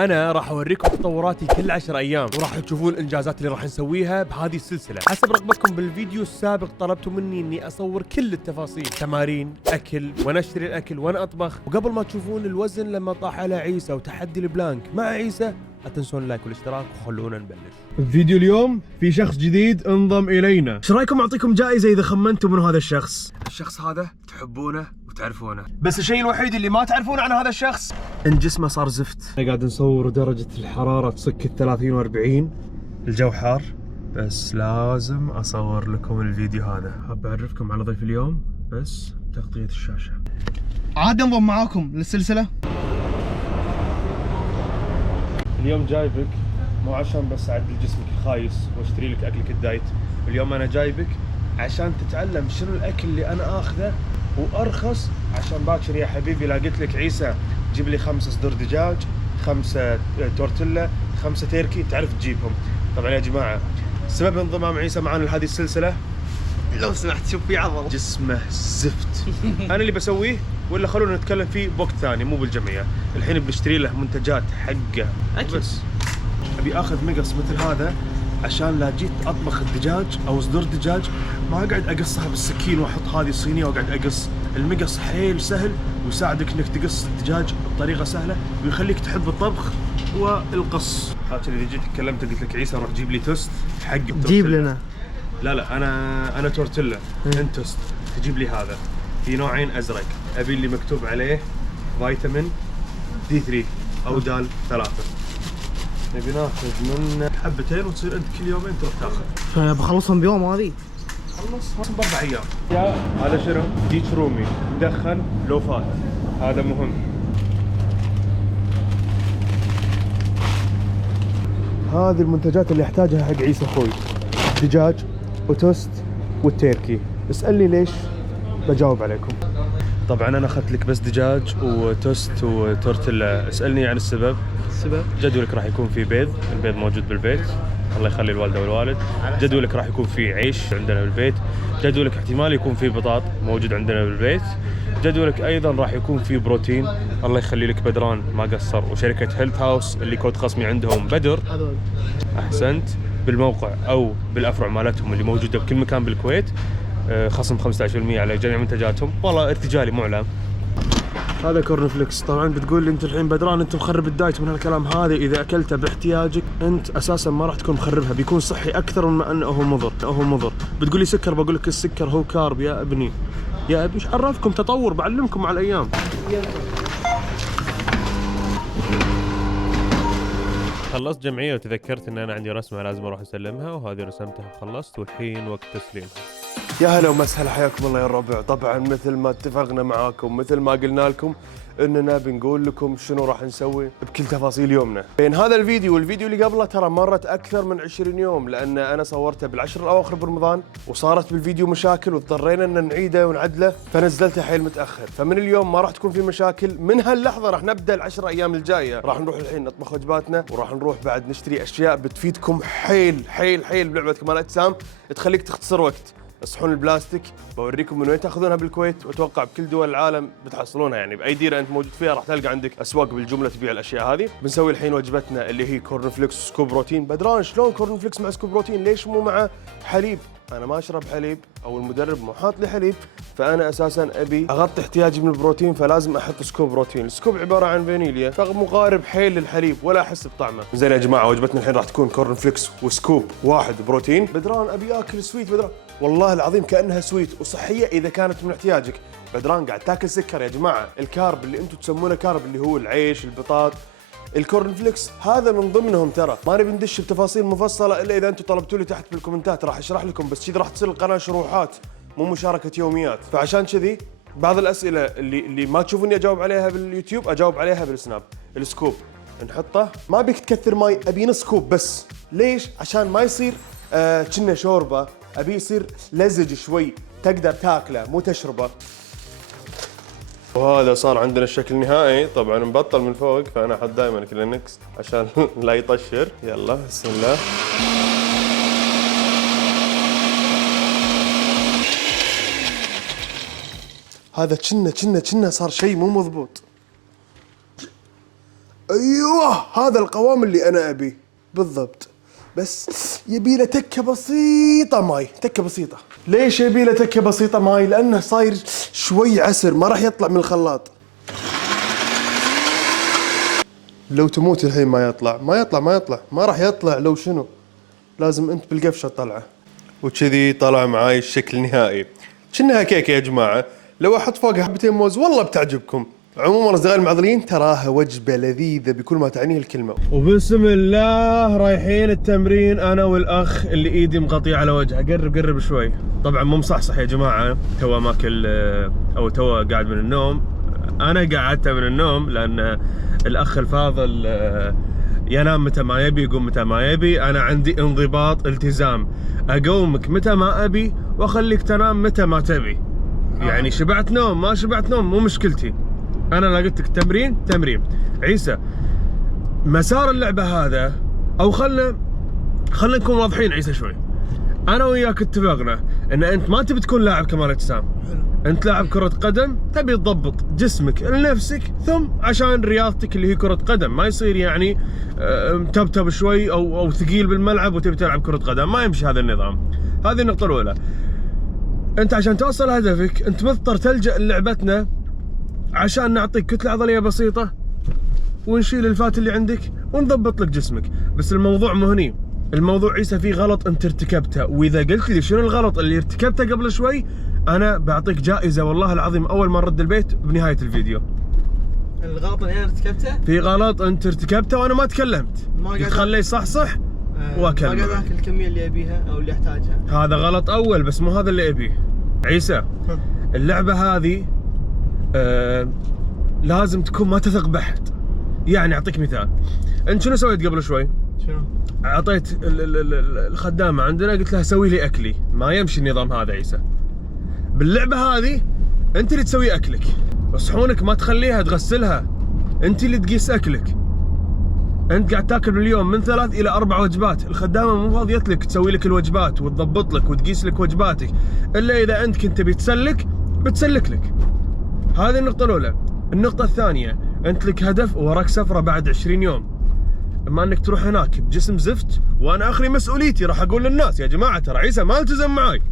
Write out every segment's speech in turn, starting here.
انا راح اوريكم تطوراتي كل 10 ايام، وراح تشوفون الانجازات اللي راح نسويها بهذه السلسله. حسب رغبتكم بالفيديو السابق طلبتوا مني اني اصور كل التفاصيل، تمارين، اكل، وانا اشتري الاكل وانا اطبخ. وقبل ما تشوفون الوزن لما طاح على عيسى وتحدي البلانك مع عيسى، لا تنسون اللايك والاشتراك وخلونا نبلش. فيديو اليوم في شخص جديد انضم الينا. ايش رايكم اعطيكم جائزه اذا خمنتوا من هذا الشخص؟ الشخص هذا تحبونه وتعرفونه، بس الشيء الوحيد اللي ما تعرفونه عن هذا الشخص ان جسمه صار زفت. قاعد نصور درجه الحراره تصك ال 30 و40. الجو حار، بس لازم اصور لكم الفيديو هذا. حاب اعرفكم على ضيف اليوم بس تغطيه الشاشه. عاد انضم معاكم للسلسله. اليوم جايبك مو عشان بس اعدل جسمك الخايس واشتري لك اكلك الدايت. اليوم انا جايبك عشان تتعلم شنو الاكل اللي انا اخذه وارخص، عشان باكر يا حبيبي لا قلت لك عيسى جيب لي 5 صدور دجاج، 5 تورتيلا، 5 تيركي، تعرف تجيبهم. طبعا يا جماعه سبب انضمام عيسى معنا لهذه السلسله، لو سمحت شوف في عضل جسمه زفت. انا اللي بسويه ولا خلونا نتكلم فيه بوقت ثاني مو بالجمعيه. الحين بنشتري له منتجات حقه أكيد. بس ابي اخذ مقص مثل هذا عشان لا جيت اطبخ الدجاج او صدور دجاج ما اقعد اقصها بالسكين واحط هذه الصينيه واقعد اقص. المقص حيل سهل ويساعدك انك تقص الدجاج بطريقه سهله ويخليك تحب الطبخ والقص. حتى اذا جيت كلمتك قلت لك عيسى روح جيب لي توست حق جيب لنا. لا انا تورتيلا، انت توست تجيب لي هذا. في نوعين ازرق، ابي اللي مكتوب عليه فيتامين دي 3 او دال 3. نبي ناخذ من حبتين وتصير انت كل يومين تروح تاخذ. بخلصهم بيوم هذه. خلص ب4 ايام. يا هذا شنو؟ ديك رومي مدخن لو فات، هذا مهم. هذه المنتجات اللي يحتاجها حق عيسى اخوي، دجاج وتوست والتيركي. اسالني ليش بجاوب عليكم. طبعا انا اخذت لك بس دجاج وتوست وتورتيلا. اسالني عن السبب. جدولك راح يكون فيه بيض، البيض موجود بالبيت، الله يخلي الوالده والوالد. جدولك راح يكون فيه عيش عندنا بالبيت. جدولك احتمال يكون فيه بطاط موجود عندنا بالبيت. جدولك ايضا راح يكون فيه بروتين، الله يخلي لك بدران ما قصر، وشركه هيلث هاوس اللي كود خصمي عندهم بدر. احسنت. بالموقع او بالافرع مالتهم اللي موجوده بكل مكان بالكويت خصم 15% على جميع منتجاتهم. والله ارتجالي معلم. هذا كورن فليكس. طبعا بتقول لي انت الحين بدران انت مخرب الدايت من هالكلام هذا. اذا اكلته باحتياجك انت اساسا ما راح تكون مخربها، بيكون صحي اكثر من انه هو مضر. بتقول لي سكر، بقول لك السكر هو كارب يا ابني. يا ابني ايش عرفكم تطور، بعلمكم مع الايام. خلصت جمعيه وتذكرت ان انا عندي رسمه لازم اروح اسلمها، وهذه رسمتها وخلصت والحين وقت تسليمها. يا هلا ومسهلا، حياكم الله يا الربع. طبعا مثل ما اتفقنا معاكم، مثل ما قلنا لكم اننا بنقول لكم شنو راح نسوي بكل تفاصيل يومنا. بين هذا الفيديو والفيديو اللي قبله ترى مرت اكثر من 20 يوم، لان انا صورته بالعشر الاواخر برمضان وصارت بالفيديو مشاكل واضطرينا ان نعيده ونعدله، فنزلته حيل متاخر. فمن اليوم ما راح تكون في مشاكل، من هاللحظه راح نبدا ال10 ايام الجايه. راح نروح الحين نطبخ وجباتنا، وراح نروح بعد نشتري اشياء بتفيدكم حيل حيل حيل بلعبه كمال اجسام، تخليك تختصر وقت. الصحون البلاستيك بوريكم من وين تاخذونها بالكويت، واتوقع بكل دول العالم بتحصلونها، يعني باي ديره انت موجود فيها راح تلقى عندك اسواق بالجمله تبيع الاشياء هذه. بنسوي الحين وجبتنا اللي هي كورن فليكس وسكوب بروتين. بدران شلون كورن فليكس مع سكوب بروتين؟ ليش مو مع حليب؟ انا ما اشرب حليب، او المدرب مو حاط لي حليب، فانا اساسا ابي اغطي احتياجي من البروتين، فلازم احط سكوب بروتين. السكوب عباره عن فانيليا، فمقارب حيل للحليب ولا احس بطعمه. زين يا جماعه وجبتنا الحين راح تكون كورن فليكس وسكوب واحد بروتين. بدران ابي اكل سويت. بدران والله العظيم كانها سويت وصحيه اذا كانت من احتياجك. بدران قاعد تاكل سكر يا جماعه. الكارب اللي انتم تسمونه كارب اللي هو العيش، البطاط، الكورن فليكس هذا من ضمنهم. ترى ما نبي ندش بتفاصيل مفصله الا اذا انتم طلبتوا لي تحت بالكومنتات، راح اشرح لكم. بس كذا راح تصير القناه شروحات مو مشاركه يوميات. فعشان كذي بعض الاسئله اللي ما تشوفوني اجاوب عليها باليوتيوب اجاوب عليها بالسناب. السكوب نحطه، ما بيك تكثر ماي، ابي نص كوب بس. ليش؟ عشان ما يصير كنا شوربه، ابي يصير لزج شوي تقدر تاكله مو تشربه. وهذا صار عندنا الشكل النهائي. طبعا مبطل من فوق، فانا احط دائما كلينكس عشان لا يطشر. يلا بسم الله. هذا كنا صار شيء مو مضبوط. ايوه هذا القوام اللي انا ابيه بالضبط. بس يبي له تكه بسيطه ماي، تكه بسيطه. ليش يبي له تكه بسيطه ماي؟ لانه صاير شوي عسر، ما راح يطلع من الخلاط. لو تموت الحين ما يطلع، ما راح يطلع. لو شنو لازم انت بالقفشه تطلعه. وكذي طلع معاي الشكل النهائي. كأنها كيكه يا جماعه، لو احط فوقها حبتين موز والله بتعجبكم. عموما اصدقائي المعضلين، تراها وجبه لذيذه بكل ما تعنيه الكلمه. وبسم الله رايحين التمرين انا والاخ اللي ايدي مغطيه على وجهه. قرب شوي. طبعا مو مصحصح يا جماعه، تو ماكل او تو قاعد من النوم. انا قعدت من النوم لان الاخ الفاضل ينام متى ما يبي، يقوم متى ما يبي. انا عندي انضباط، التزام، اقومك متى ما ابي واخليك تنام متى ما تبي. يعني شبعت نوم ما شبعت نوم مو مشكلتي. انا لا قلت لك تمرين عيسى. مسار اللعبه هذا، او خلنا نكون واضحين عيسى شوي. انا وياك اتفقنا ان انت ما تبي تكون لاعب كمال اجسام. انت لاعب كرة قدم، تبي تضبط جسمك لنفسك، ثم عشان رياضتك اللي هي كرة قدم. ما يصير يعني تبتب شوي او ثقيل بالملعب وتبي تلعب كرة قدم، ما يمشي هذا النظام. هذه النقطة الأولى. انت عشان توصل هدفك انت مضطر تلجأ لعبتنا عشان نعطيك كتلة عضلية بسيطة ونشيل الفات اللي عندك ونضبط لك جسمك. بس الموضوع مو هني. الموضوع عيسى في غلط انت ارتكبته، واذا قلت لي شنو الغلط اللي ارتكبته قبل شوي انا بعطيك جائزة والله العظيم اول ما نرد البيت بنهاية الفيديو. الغلط اللي انا ارتكبته؟ في غلط انت ارتكبته وانا ما تكلمت. قلت خليه يصحصح واكلمه. ما قاعد اكل الكمية اللي ابيها او اللي احتاجها. هذا غلط اول، بس مو هذا اللي ابيه. عيسى اللعبة هذه لازم تكون ما تثق بحد. يعني اعطيك مثال، انت شنو سويت قبل شوي؟ شنو؟ اعطيت الخدامه عندنا قلت لها سوي لي اكلي. ما يمشي النظام هذا عيسى. باللعبه هذه انت اللي تسوي اكلك، صحونك ما تخليها تغسلها، انت اللي تقيس اكلك. انت قاعد تاكل باليوم من 3 إلى 4 وجبات، الخدامه مو فاضيه لك تسوي لك الوجبات وتضبط لك وتقيس لك وجباتك، الا اذا انت كنت بتسلك بتسلك لك. هذه النقطه الاولى. النقطه الثانيه، انت لك هدف وراك سفره بعد 20 يوم. اما انك تروح هناك بجسم زفت وانا اخلي مسؤوليتي، راح اقول للناس يا جماعه ترى عيسى ما التزم معاي.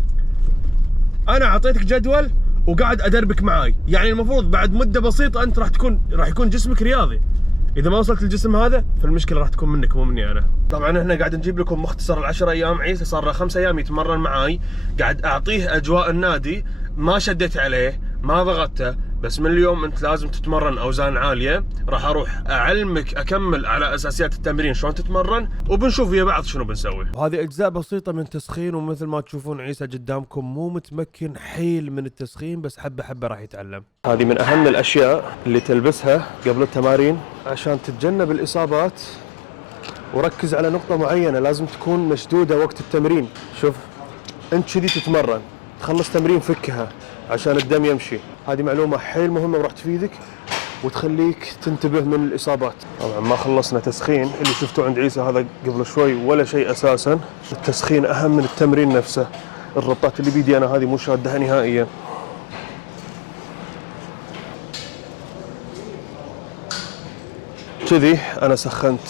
انا اعطيتك جدول وقاعد ادربك معاي، يعني المفروض بعد مده بسيطه انت راح يكون جسمك رياضي. اذا ما وصلت للجسم هذا فالمشكله راح تكون منك مو مني انا. طبعا احنا قاعد نجيب لكم مختصر ال10 ايام. عيسى صار له 5 ايام يتمرن معاي، قاعد اعطيه اجواء النادي، ما شديت عليه ما ضغطته. بس من اليوم انت لازم تتمرن اوزان عاليه، راح اروح اعلمك اكمل على اساسيات التمرين شلون تتمرن، وبنشوف ويا بعض شنو بنسوي. وهذه اجزاء بسيطه من تسخين، ومثل ما تشوفون عيسى قدامكم مو متمكن حيل من التسخين، بس حبه حبه راح يتعلم. هذه من اهم الاشياء اللي تلبسها قبل التمارين عشان تتجنب الاصابات. وركز على نقطه معينه، لازم تكون مشدوده وقت التمرين. شوف انت كذي تتمرن، تخلص تمرين فكها عشان الدم يمشي. هذه معلومة حيل مهمة وراح تفيدك وتخليك تنتبه من الإصابات. طبعا ما خلصنا تسخين، اللي شفتوه عند عيسى هذا قبل شوي ولا شيء أساسا. التسخين أهم من التمرين نفسه. الربطات اللي بيدي أنا هذه مو شادها نهائيا. كذي أنا سخنت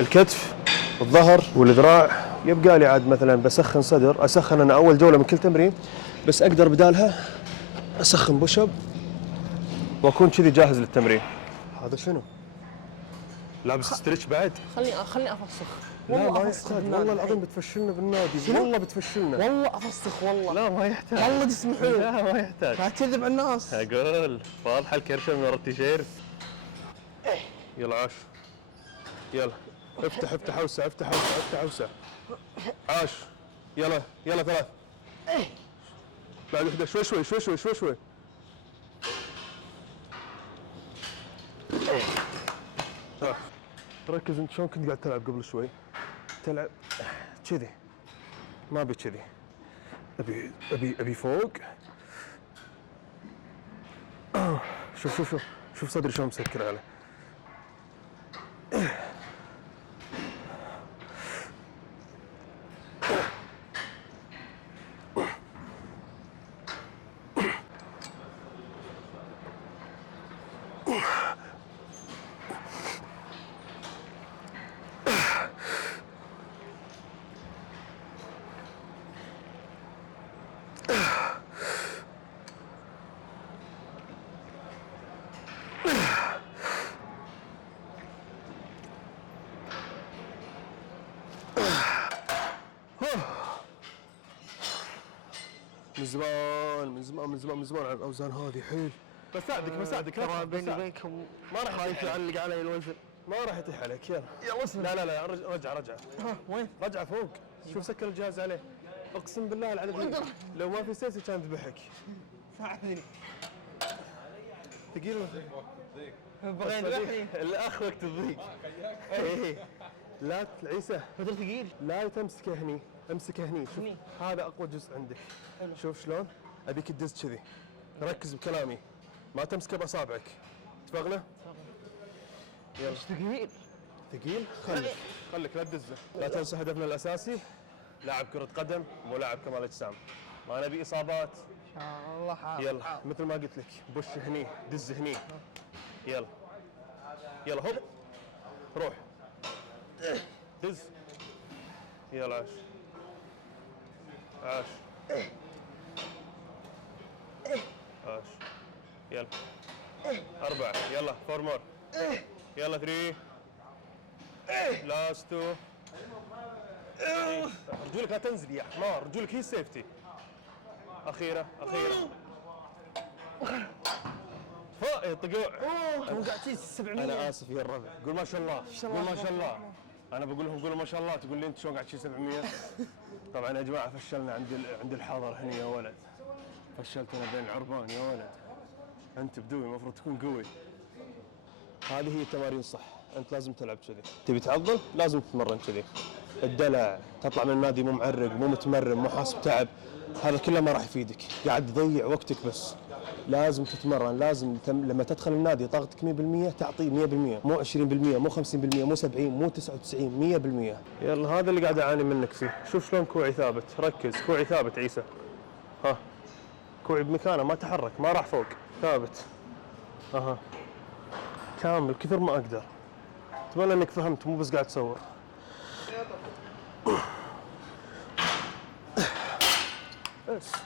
الكتف الظهر والذراع. يبقى لي عاد مثلا بسخن صدر. أسخن أنا أول جولة من كل تمرين، بس أقدر بدالها أسخن بوشب واكون كذي جاهز للتمرين. هذا شنو؟ لابس ستريتش بعد؟ خلني افسخ. لا ما يحتاج والله العظيم بتفشلنا بالنادي. والله بتفشلنا. والله افسخ والله. لا ما يحتاج. والله جسمي حلو. لا ما يحتاج. لا تكذب على الناس. اقول واضحه الكرشه من ورا التيشيرت. يلا عاش. يلا افتح اوسع افتح اوسع. عاش. يلا 3. بعد واحدة شوي. ركز انت شلون كنت قاعد تلعب قبل شوي. تلعب كذي، ما ابي كذي. ابي فوق. شوف صدري شلون مسكر عليه. من زمان من زمان من زمان من زمان على الاوزان هذه حيل. بساعدك ترى بيني بساعدك. وبينكم ما راح خايف يعلق علي الوزن. ما راح يطيح عليك. يلا اسمع. لا رجع ها وين؟ رجع فوق. شوف سكر الجهاز عليه. اقسم بالله العدد لو ما في سيسي كان ذبحك. ساعدني. ثقيل بغيت يذبحني. الاخ وقت الضيق. ايه لا عيسى بدر ثقيل. لا تمسكه هني، امسكه هني. شوف هني. هذا اقوى جزء عندك. حلو. شوف شلون ابيك تدز كذي. ركز بكلامي ما تمسكه باصابعك. اتفقنا؟ يلا. ثقيل. ثقيل؟ خليك لا تدزه. لا تنسى هدفنا الاساسي لاعب كرة قدم مو لاعب كمال اجسام. ما نبي اصابات. ان شاء الله حاضر. يلا مثل ما قلت لك بش هني دز هني. يلا يلا هوب روح دز. يلا عاش عاش عاش. يلا 4 يلا 4 مور. يلا 3 لاست 2. رجولك لا تنزل يا حمار. رجولك هي السيفتي. أخيرة فوق طقوع. توقعتي 700. أنا آسف يا الربع. قول ما شاء الله. قول ما شاء الله. أنا بقول لهم قولوا ما شاء الله. تقول لي أنت شلون قاعد تشيل 700؟ طبعا يا جماعة فشلنا عند الحاضر هنا يا ولد. فشلتنا بين العربان يا ولد. أنت بدوي المفروض تكون قوي. هذه هي التمارين صح. أنت لازم تلعب كذي. تبي تعضل لازم تتمرن كذي. الدلع تطلع من النادي مو معرق مو متمرن مو حاسب تعب. هذا كله ما راح يفيدك. قاعد تضيع وقتك بس. لازم تتمرن. لازم لما تدخل النادي طاقتك 100% تعطي 100%. مو 20% مو 50% مو 70 مو 99 100%. يلا هذا اللي قاعد اعاني منك فيه. شوف شلون كوعي ثابت. ركز كوعي ثابت عيسى. ها كوعي بمكانه ما تحرك ما راح فوق ثابت. اها كامل كثر ما اقدر. اتمنى انك فهمت مو بس قاعد تصور.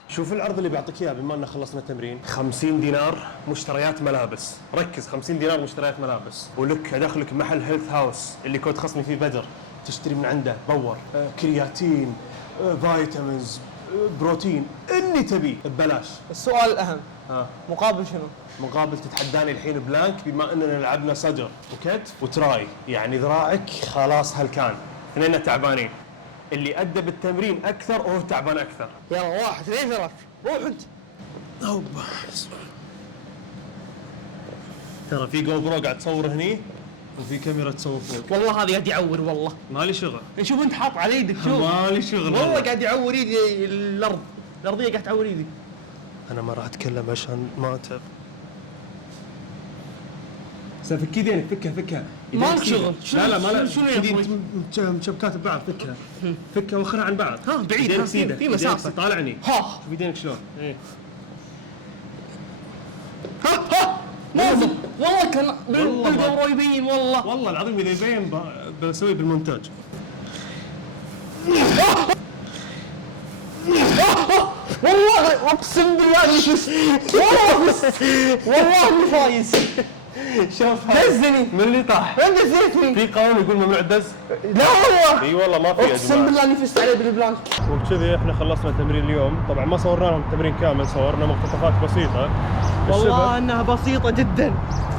شوف العرض اللي بيعطيك اياه بما ان خلصنا تمرين. 50 دينار مشتريات ملابس. ركز 50 دينار مشتريات ملابس. ولك ادخلك محل هيلث هاوس اللي كود خصمي فيه بدر. تشتري من عنده باور كرياتين فيتامينز بروتين اللي تبيه ببلاش. السؤال الأهم. ها مقابل شنو؟ مقابل تتحداني الحين بلانك بما اننا لعبنا صدر وكتف وتراي. يعني ذراعك خلاص هلكان. اثنين تعبانين. اللي ادى بالتمرين اكثر وهو تعبان اكثر. يلا 1 2 3 روح انت. اوبا ترى في جو برو قاعد تصور هني وفي كاميرا تصور فوق. والله هذا قاعد يعور والله. مالي شغل. شوف انت حاط على يدك شوف. مالي شغل والله قاعد يعور ايدي الارضيه قاعد تعور ايدي. انا ما راح اتكلم عشان ما اتعب. فك يدينك فكها مالك شغل. لا ما لا شنو يا مشبكات ببعض فكها وخرها عن بعض. ها بعيد ها في مسافه. طالعني ها شوف يدينك شلون. ها والله كان بالجو يبين والله العظيم اذا يبين بسوي بالمونتاج. والله اقسم بالله اني فزت. والله اني فايز. شوف دزني من اللي طاح. انت دزيتني. في قانون يقول ممنوع الدز. لا والله اي والله ما في يا جماعه. اقسم بالله اني فزت عليه بالبلانك. وبكذي احنا خلصنا تمرين اليوم. طبعا ما صورنا لهم التمرين كامل صورنا مقتطفات بسيطه. والله انها بسيطة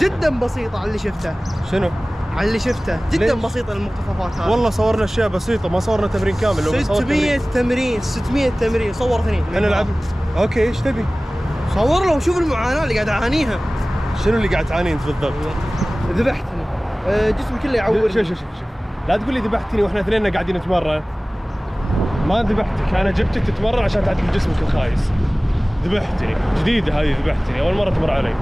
جدا بسيطة على اللي شفته. شنو؟ على اللي شفته جدا بسيطة المقتطفات هذه. والله صورنا اشياء بسيطه ما صورنا تمرين كامل. لو 600 تمرين 600 تمرين صور اثنين. احنا نلعب. اوكي ايش تبي؟ صور لهم شوف المعاناة اللي قاعد اعانيها. شنو اللي قاعد تعانين انت بالضبط؟ ذبحتني جسمي كله يعور. شوف لا تقول لي ذبحتني واحنا اثنين قاعدين نتمرن. ما ذبحتك انا جبتك تتمرن عشان تعدل جسمك الخايس. ذبحتني جديده هذه ذبحتني اول مره تمر علي.